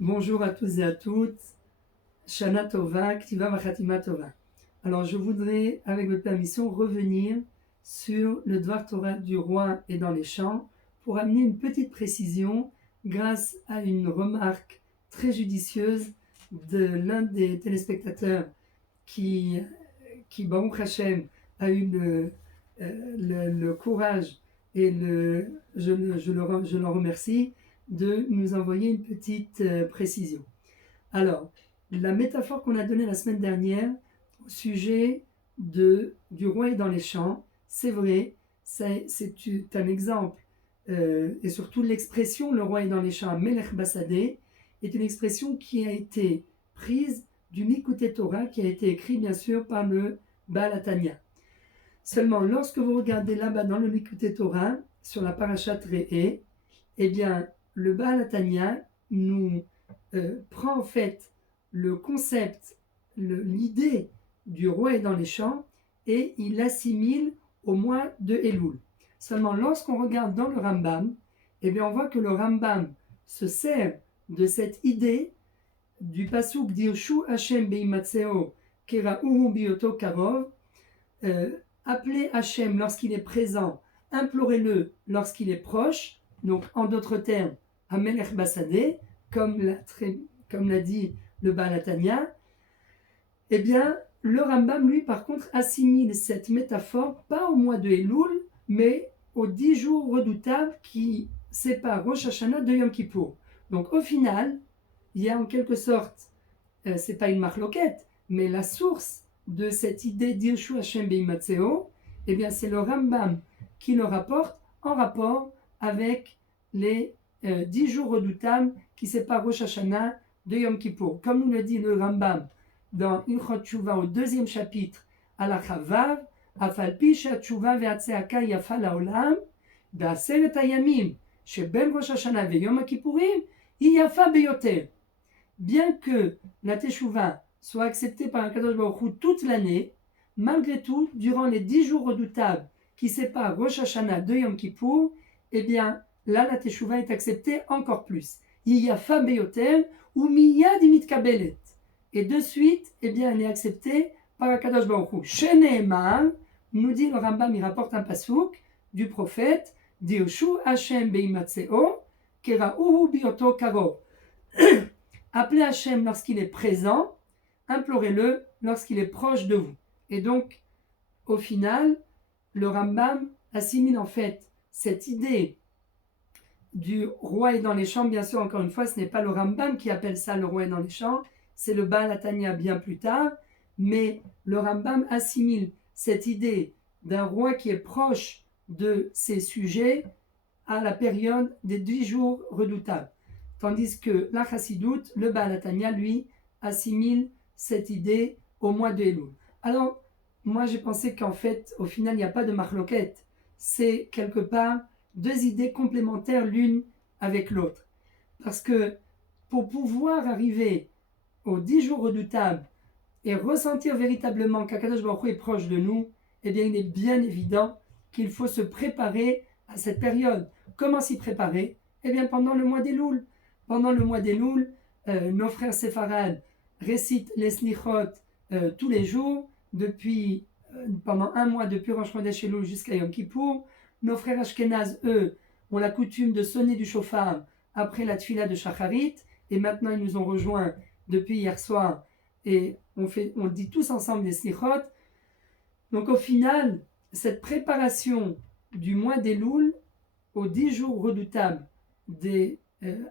Bonjour à tous et à toutes. Shana Tova, Ktiva Vachatima Tova. Alors je voudrais, avec votre permission, revenir sur le Dvar Torah du roi et dans les champs pour amener une petite précision grâce à une remarque très judicieuse de l'un des téléspectateurs qui Baruch Hashem, a eu le courage et je l'en remercie de nous envoyer une petite précision. Alors, la métaphore qu'on a donnée la semaine dernière au sujet du roi et dans les champs, c'est vrai, c'est un exemple, et surtout l'expression le roi est dans les champs, Melech Basadeh, est une expression qui a été prise du Likutei Torah, qui a été écrit bien sûr par le Baal HaTanya. Seulement, lorsque vous regardez là-bas dans le Likutei Torah, sur la Parashat Re'eh, eh bien, le Baal HaTanya nous prend en fait le concept, l'idée du roi est dans les champs, et il l'assimile au mois de Elul. Seulement, lorsqu'on regarde dans le Rambam, eh bien, on voit que le Rambam se sert de cette idée du pasuk Dirshu Hashem Beimatseo Kera'uhu Bioto Karov, appelez Hashem lorsqu'il est présent, implorez-le lorsqu'il est proche, donc en d'autres termes, Amelech Basadeh, comme l'a dit le Baal HaTanya. Eh bien, le Rambam, lui, par contre, assimile cette métaphore pas au mois de Elul, mais aux 10 jours redoutables qui séparent Rosh Hashanah de Yom Kippour. Donc, au final, il y a en quelque sorte, c'est pas une marloquette, mais la source de cette idée d'Irshu Hashem Beimatseo, eh bien, c'est le Rambam qui le rapporte en rapport avec les 10 jours redoutables qui séparent Rosh Hashanah de Yom Kippour. Comme nous le dit le Rambam dans Ilchot Tshuva au 2e chapitre, Halacha Vav, Afalpi she'atshuva ve'atzeaka yafa la'olam, be'aseret hayamim sheben Rosh Hashanah ve'Yom Kippourim, hi yafa beyoter. Bien que la Teshuvah soit acceptée par Akadosh Baruch Hu toute l'année, malgré tout, durant les 10 jours redoutables qui séparent Rosh Hashanah de Yom Kippour, eh bien, là, la Teshuvah est acceptée encore plus. Yafa beyoter ou miyad imitkabelet. Et de suite, eh bien, elle est acceptée par Akadosh Baruch Hu. Shene'emar, nous dit le Rambam, il rapporte un pasuk du prophète, Dirshu Hashem beimatseo, kera'uhu bioto karov. Appelez Hashem lorsqu'il est présent, implorez-le lorsqu'il est proche de vous. Et donc, au final, le Rambam assimile en fait cette idée du roi est dans les champs. Bien sûr, encore une fois, ce n'est pas le Rambam qui appelle ça le roi est dans les champs, c'est le Baal HaTanya bien plus tard, mais le Rambam assimile cette idée d'un roi qui est proche de ses sujets à la période des 10 jours redoutables. Tandis que la Chassidoute, le Baal HaTanya, lui, assimile cette idée au mois de Elul. Alors, moi j'ai pensé qu'en fait, au final, il n'y a pas de marloquette. C'est quelque part deux idées complémentaires l'une avec l'autre. Parce que pour pouvoir arriver aux 10 jours redoutables et ressentir véritablement qu'Akadosh Baruch Hu est proche de nous, eh bien il est bien évident qu'il faut se préparer à cette période. Comment s'y préparer? Eh bien pendant le mois d'Elul. Pendant le mois d'Elul, nos frères séfarades récitent les slichot tous les jours, pendant un mois, depuis Rosh Chodesh Elul jusqu'à Yom Kippour. Nos frères Ashkenaz, eux, ont la coutume de sonner du shofar après la tfila de Shacharit, et maintenant ils nous ont rejoints depuis hier soir, et on dit tous ensemble les slichot. Donc au final, cette préparation du mois d'Elul aux 10 jours redoutables des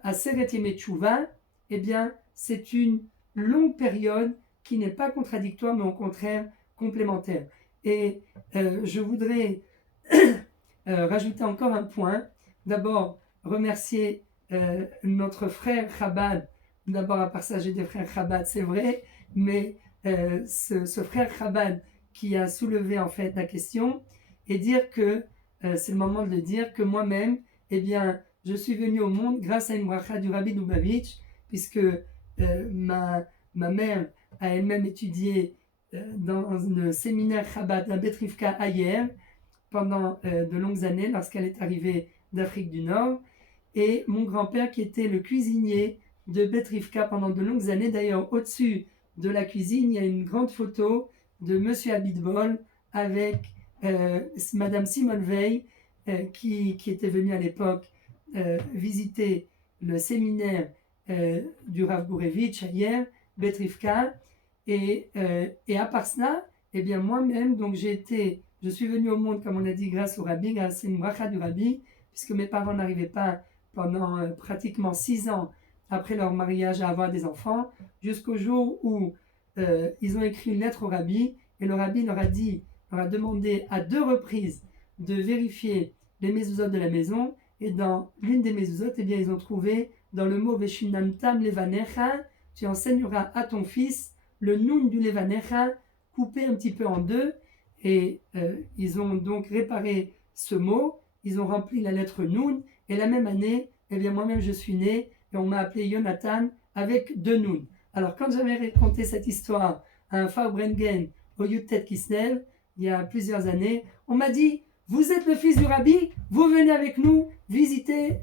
Aseret Yemei Teshuvah, eh bien, c'est une longue période qui n'est pas contradictoire, mais au contraire complémentaire. Et je voudrais rajouter encore un point. D'abord, remercier notre frère Chabad. D'abord, à part ça, j'ai des frères Chabad, c'est vrai, mais ce frère Chabad qui a soulevé en fait la question, et dire que c'est le moment de le dire, que moi-même, eh bien, je suis venu au monde grâce à une bracha du Rabbi Lubavitch, puisque ma mère a elle-même étudié dans un séminaire Chabad à Bet Rivka ailleurs pendant de longues années lorsqu'elle est arrivée d'Afrique du Nord, et mon grand-père qui était le cuisinier de Bet Rivka pendant de longues années. D'ailleurs, au-dessus de la cuisine, il y a une grande photo de Monsieur Abitbol avec Madame Simone Veil, qui était venue à l'époque visiter le séminaire du Rav Gourevitch hier, Bet Rivka. Et à part cela, eh bien moi-même, donc je suis venu au monde, comme on a dit, grâce au Rabbi, grâce à une bracha du Rabbi, puisque mes parents n'arrivaient pas pendant pratiquement 6 ans après leur mariage à avoir des enfants, jusqu'au jour où ils ont écrit une lettre au Rabbi, et le Rabbi leur a demandé à 2 reprises de vérifier les mezuzot de la maison, et dans l'une des mezuzot, eh bien ils ont trouvé dans le mot Veshinantam Levanecha, tu enseigneras à ton fils le Nun du Levanecha, coupé un petit peu en 2, et ils ont donc réparé ce mot, ils ont rempli la lettre Nun, et la même année, eh bien moi-même je suis né, et on m'a appelé Jonathan avec 2 Nun. Alors quand j'avais raconté cette histoire à un Farbrengen au Yutet Kislev, il y a plusieurs années, on m'a dit, vous êtes le fils du Rabbi, vous venez avec nous visiter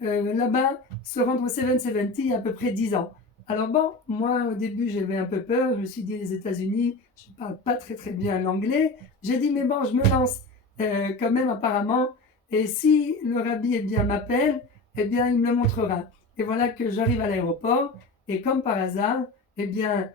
là-bas, se rendre au 770 il y a à peu près 10 ans. Alors bon, moi au début j'avais un peu peur, je me suis dit les États-Unis, je ne parle pas très très bien l'anglais. J'ai dit mais bon, je me lance quand même apparemment, et si le Rabbi eh bien, m'appelle, eh bien il me le montrera. Et voilà que j'arrive à l'aéroport, et comme par hasard, eh bien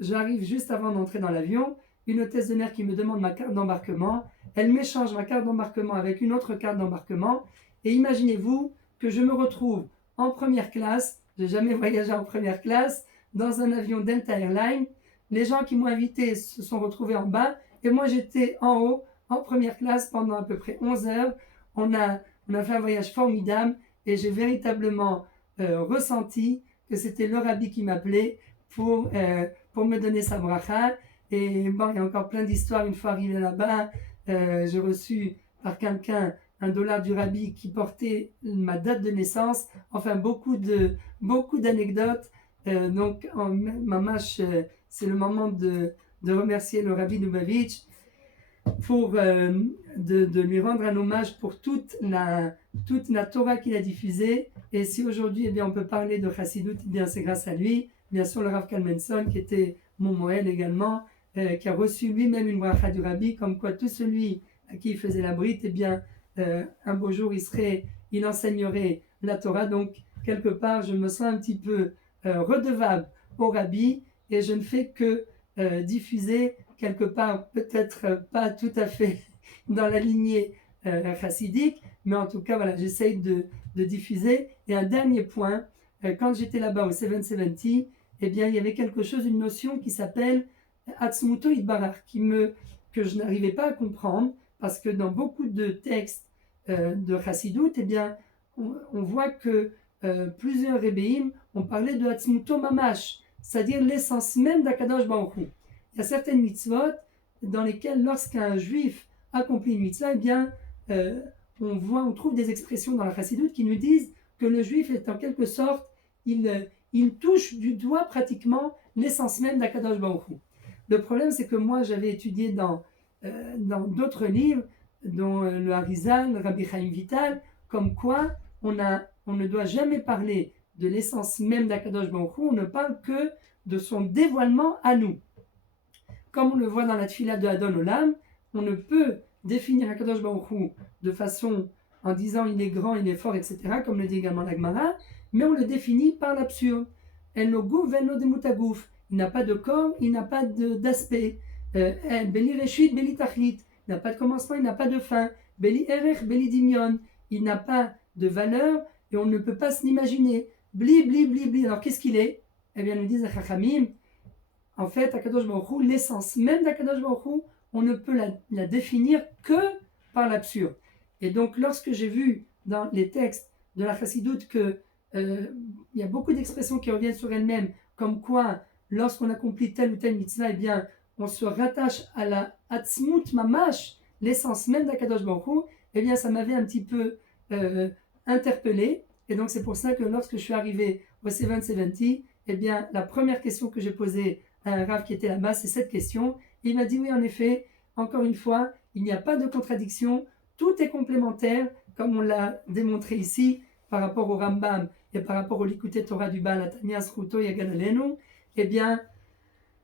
j'arrive juste avant d'entrer dans l'avion, une hôtesse de l'air qui me demande ma carte d'embarquement, elle m'échange ma carte d'embarquement avec une autre carte d'embarquement, et imaginez-vous que je me retrouve en première classe. J'ai jamais voyagé en première classe, dans un avion Delta Airlines. Les gens qui m'ont invité se sont retrouvés en bas, et moi j'étais en haut, en première classe, pendant à peu près 11 heures. On a fait un voyage formidable, et j'ai véritablement ressenti que c'était le Rabbi qui m'appelait pour me donner sa bracha. Et bon, il y a encore plein d'histoires. Une fois arrivé là-bas, j'ai reçu par quelqu'un $1 du Rabbi qui portait ma date de naissance. Enfin, beaucoup d'anecdotes. Donc, mamash, c'est le moment de remercier le Rabbi Lubavitch pour de lui rendre un hommage pour toute la Torah qu'il a diffusée. Et si aujourd'hui, eh bien, on peut parler de Chassidut, eh bien, c'est grâce à lui. Bien sûr, le Rav Kalmenson, qui était mon Moël également, qui a reçu lui-même une bracha du Rabbi, comme quoi tout celui à qui il faisait la brite, eh bien, un beau jour, il enseignerait la Torah. Donc, quelque part, je me sens un petit peu redevable au Rabbi, et je ne fais que diffuser quelque part, peut-être pas tout à fait dans la lignée chassidique, mais en tout cas, voilà, j'essaye de diffuser. Et un dernier point, quand j'étais là-bas au 770, eh bien, il y avait quelque chose, une notion qui s'appelle Atzmuto Idbarach, que je n'arrivais pas à comprendre, parce que dans beaucoup de textes de Chassidut, eh bien, on voit que plusieurs Rebbeim ont parlé de Atzmuto Mamash, c'est-à-dire l'essence même d'Akadosh Baruch Hu. Il y a certaines mitzvot dans lesquelles, lorsqu'un juif accomplit une mitzvah, eh bien, on trouve des expressions dans la Chassidut qui nous disent que le juif est en quelque sorte, il touche du doigt pratiquement l'essence même d'Akadosh Baruch Hu. Le problème, c'est que moi, j'avais étudié dans d'autres livres, dont le Harizal, le Rabbi Chaim Vital, comme quoi on ne doit jamais parler de l'essence même d'Akadosh Baruch Hu, on ne parle que de son dévoilement à nous. Comme on le voit dans la tefila de Adon Olam, on ne peut définir Akadosh Baruch Hu de façon en disant il est grand, il est fort, etc., comme le dit également la Gemara, mais on le définit par l'absurde. El no guf vel no demutagouf. Il n'a pas de corps, il n'a pas d'aspect. Beli reshit, beli tachlit. Il n'a pas de commencement, il n'a pas de fin. Beli erech, beli dimion. Il n'a pas de valeur et on ne peut pas se l'imaginer. Bli, bli, bli, bli. Alors qu'est-ce qu'il est? Eh bien, nous disent les Chachamim, en fait, Akadosh Baruch Hu, l'essence même d'Akadosh Baruch Hu, on ne peut la définir que par l'absurde. Et donc, lorsque j'ai vu dans les textes de la Chassidoute que il y a beaucoup d'expressions qui reviennent sur elles-mêmes, comme quoi, lorsqu'on accomplit telle ou telle mitzvah, eh bien, on se rattache à la Atzmut Mamash, l'essence même d'Akadosh Baruch Hu, eh bien, ça m'avait un petit peu interpellé. Et donc, c'est pour ça que lorsque je suis arrivé au 770, eh bien, la première question que j'ai posée à un Rav qui était là-bas, c'est cette question. Il m'a dit, oui, en effet, encore une fois, il n'y a pas de contradiction, tout est complémentaire, comme on l'a démontré ici, par rapport au Rambam et par rapport au Likutei Torah du Baal Atanya Zchuto Yagan Alenu, eh bien,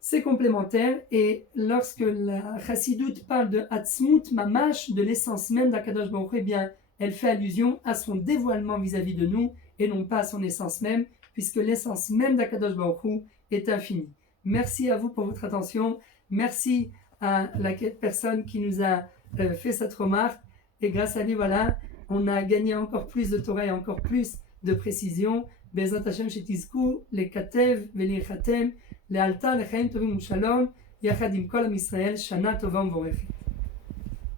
c'est complémentaire. Et lorsque la Chassidoute parle de Atzmut Mamash, de l'essence même d'Akadosh Baruch Hu, eh bien, elle fait allusion à son dévoilement vis-à-vis de nous et non pas à son essence même, puisque l'essence même d'Akadosh Baruch Hu est infinie. Merci à vous pour votre attention. Merci à la personne qui nous a fait cette remarque. Et grâce à lui, voilà, on a gagné encore plus de Torah et encore plus de précision. Bezat Hashem shetizku, les katev, les chatem, les alta, les chaim tovim shalom, yachad im kol am Yisrael, shana tova u'mvorechet.